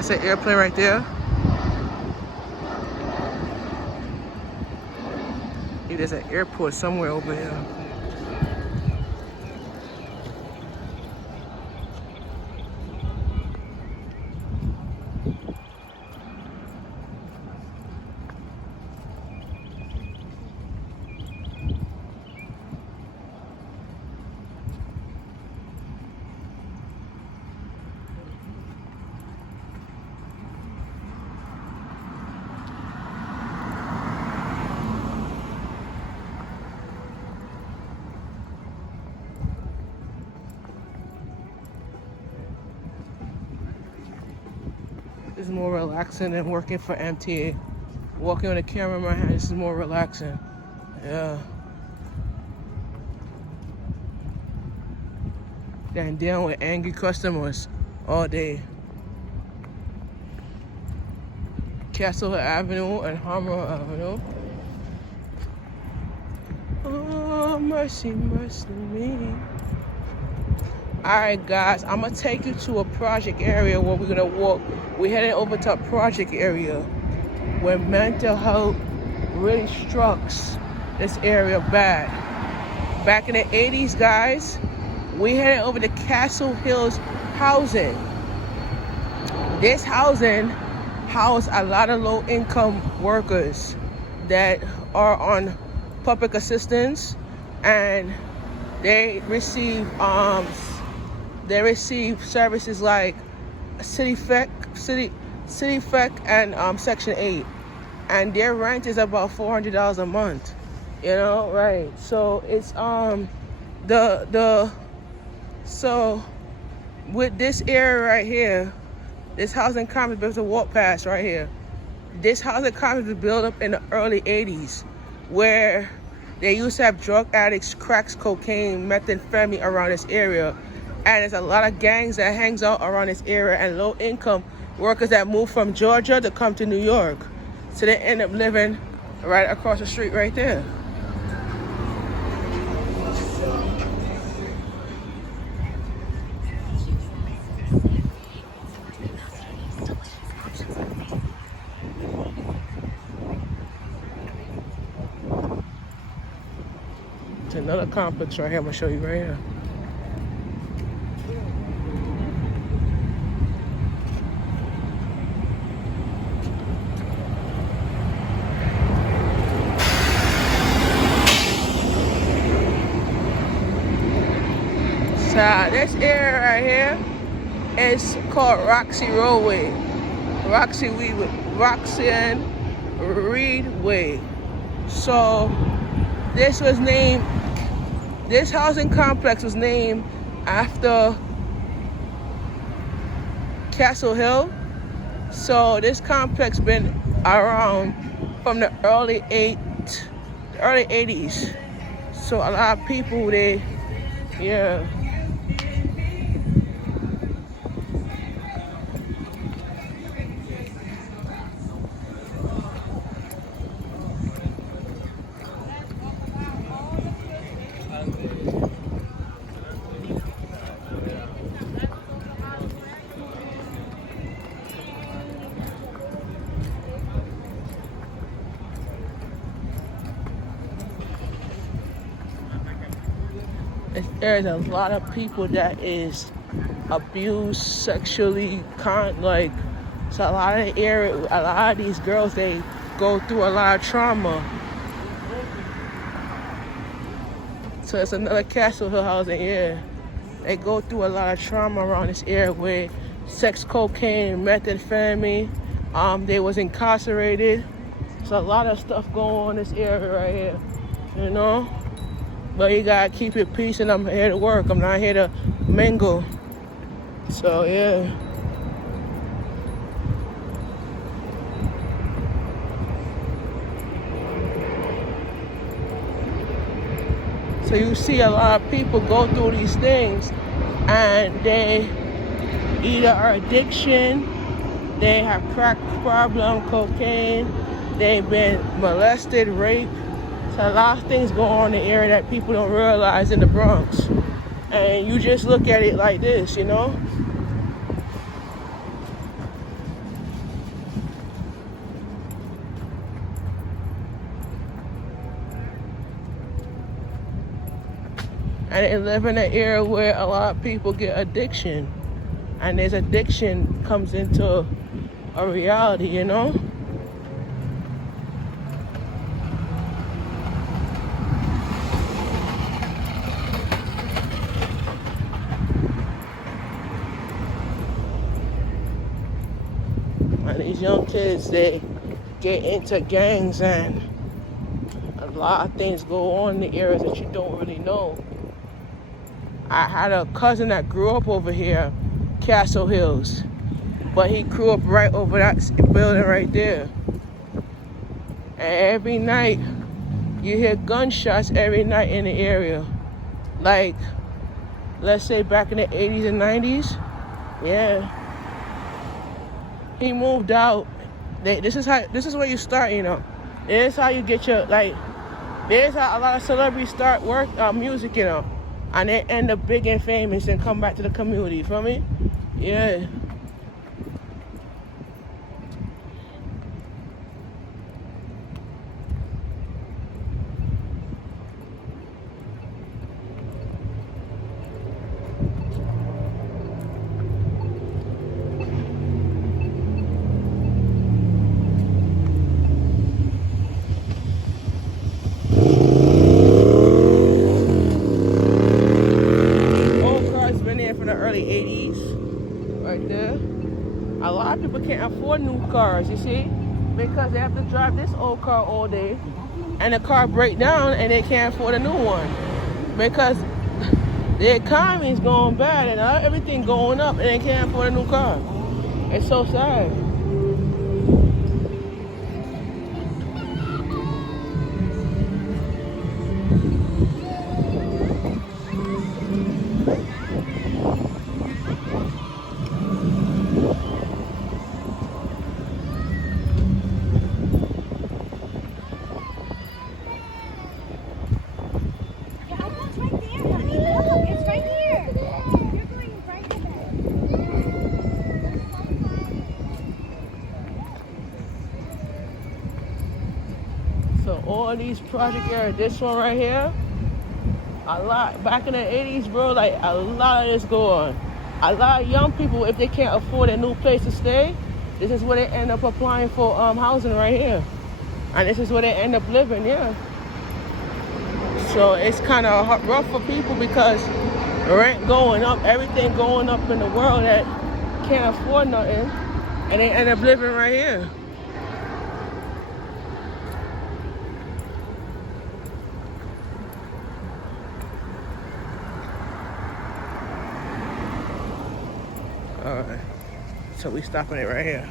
That's an airplane right there. There's an airport somewhere over here. This is more relaxing than working for MTA. Walking on the camera in my hand, this is more relaxing. Yeah. Than dealing with angry customers all day. Castle Avenue and Hammer Avenue. Oh, mercy, mercy me. Alright guys, I'm gonna take you to a project area where we're gonna walk. We're heading over to a project area where mental health really strikes this area bad. Back in the 80s, guys, we headed over to Castle Hills housing. This housing housed a lot of low-income workers that are on public assistance, and they receive services like City FEC and Section 8, and their rent is about $400 a month. You know, right? So it's so with this area right here, this housing complex, there's a walk past right here. This housing complex was built up in the early 80s, where they used to have drug addicts, cracks, cocaine, methamphetamine around this area. And there's a lot of gangs that hangs out around this area, and low income workers that move from Georgia to come to New York. So they end up living right across the street right there. It's another complex right here. I'm gonna show you right here. So this area right here is called Roxy Roadway. Roxy and Reed Way. So this housing complex was named after Castle Hill. So this complex been around from the early 80s. So a lot of people, yeah. There's a lot of people that is abused sexually, so a lot of these girls, they go through a lot of trauma. So it's another Castle Hill housing, yeah. They go through a lot of trauma around this area with sex, cocaine, methamphetamine. They was incarcerated. So a lot of stuff going on in this area right here, you know? But you gotta keep it peace, and I'm here to work. I'm not here to mingle. So yeah. So you see a lot of people go through these things, and they either are addiction, they have crack problem, cocaine, they've been molested, raped. So a lot of things go on in the area that people don't realize in the Bronx. And you just look at it like this, you know? And they live in an area where a lot of people get addiction. And this addiction comes into a reality, you know? And these young kids, they get into gangs, and a lot of things go on in the areas that you don't really know. I had a cousin that grew up over here, Castle Hills, but he grew up right over that building right there. And every night, you hear gunshots every night in the area. Like, let's say back in the 80s and 90s, yeah. He moved out. This is where you start, you know. This is how you get your, like, there's how a lot of celebrities start music, you know. And they end up big and famous and come back to the community, you feel me? Yeah. For the early 80s, right there. A lot of people can't afford new cars, you see, because they have to drive this old car all day, and the car break down, and they can't afford a new one because the economy is going bad and everything going up, and they can't afford a new car. It's so sad. So all these project areas, this one right here, a lot, back in the 80s, bro, like a lot of this go on. A lot of young people, if they can't afford a new place to stay, this is where they end up applying for housing right here. And this is where they end up living, yeah. So it's kind of rough for people because rent going up, everything going up in the world that can't afford nothing, and they end up living right here. Alright, so we stopping it right here.